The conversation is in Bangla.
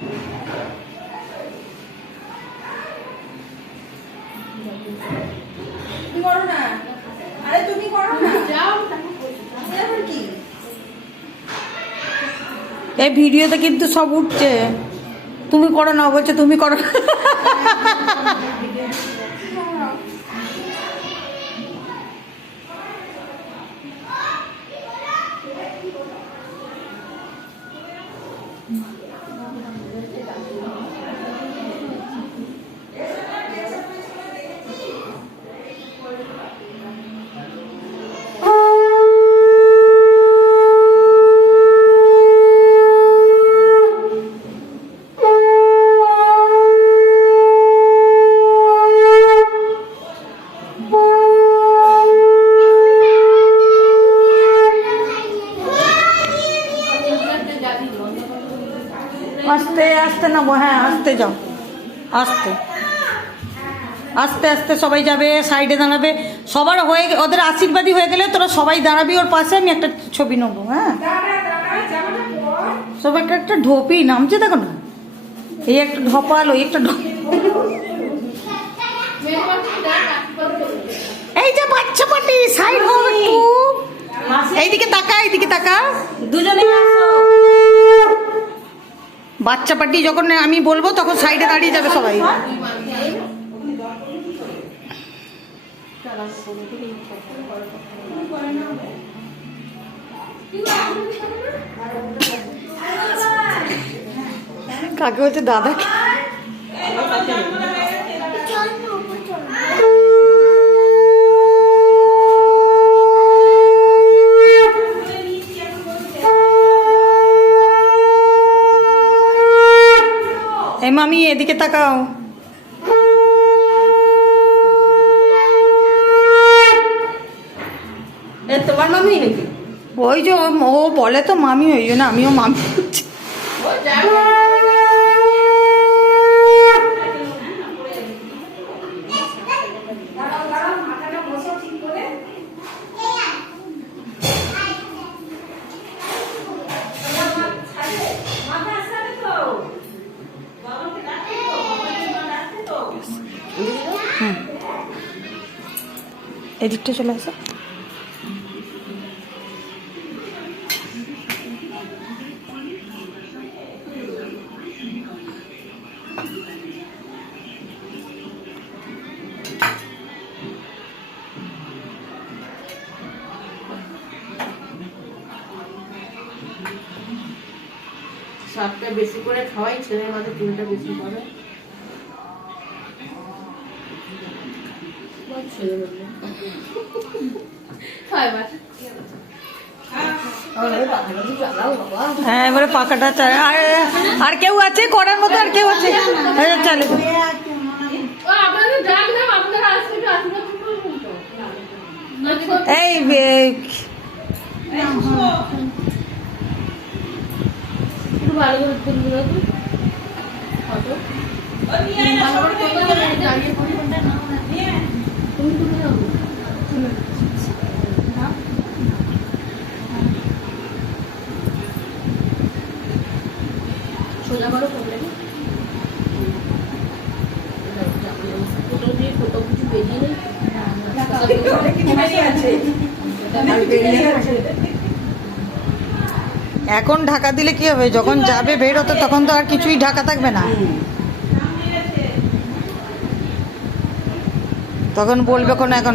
তুমি করো না, আরে তুমি করো না, যাও কি এই ভিডিওতে কিন্তু সব উঠছে। তুমি করো না বলছে, তুমি করো। আস্তে আস্তে নামো, হ্যাঁ আস্তে যাও, আস্তে আস্তে আস্তে সবাই যাবে, সাইডে দাঁড়াবে। সবার হয়ে ওদের আশীর্বাদী হয়ে গেলে তোরা সবাই দাঁড়াবি ওর পাশে, আমি একটা ছবি নেবো। হ্যাঁ সব একটা একটা ঢোপি নামছে, দেখো না, এই একটা ঢপাল, ওই একটা এই যে বাচ্চা পাটি সাইড হোক একটু, এইদিকে তাকা, এইদিকে তাকা, দুজনে বাচ্চা পার্টি যখন আমি বলবো তখন সাইডে দাঁড়িয়ে যাবে সবাই। কাকে বলছে দাদা? এই মামি এদিকে তাকাও। তোমার মামি নাকি? ওই যে ও বলে তো মামি, ওই জন্য আমিও মামি বলছি। এদিকটা চলে আসো। সাতটা বেশি করে খাওয়াই, ছেলের মাঝে 3টা বেশি করে। হ্যাঁ এবারে পাকাটা চাই। আর কেউ আছে করার মতো? আর কেউ আছে? চলে এই ভালো সোজা করো প্রবলেম ফটো কিছু বেরিয়ে এখন ঢাকা দিলে কি হবে? যখন যাবে বেরোতে তখন তো আর কিছুই ঢাকা থাকবে না, তখন বলবে কোন এখন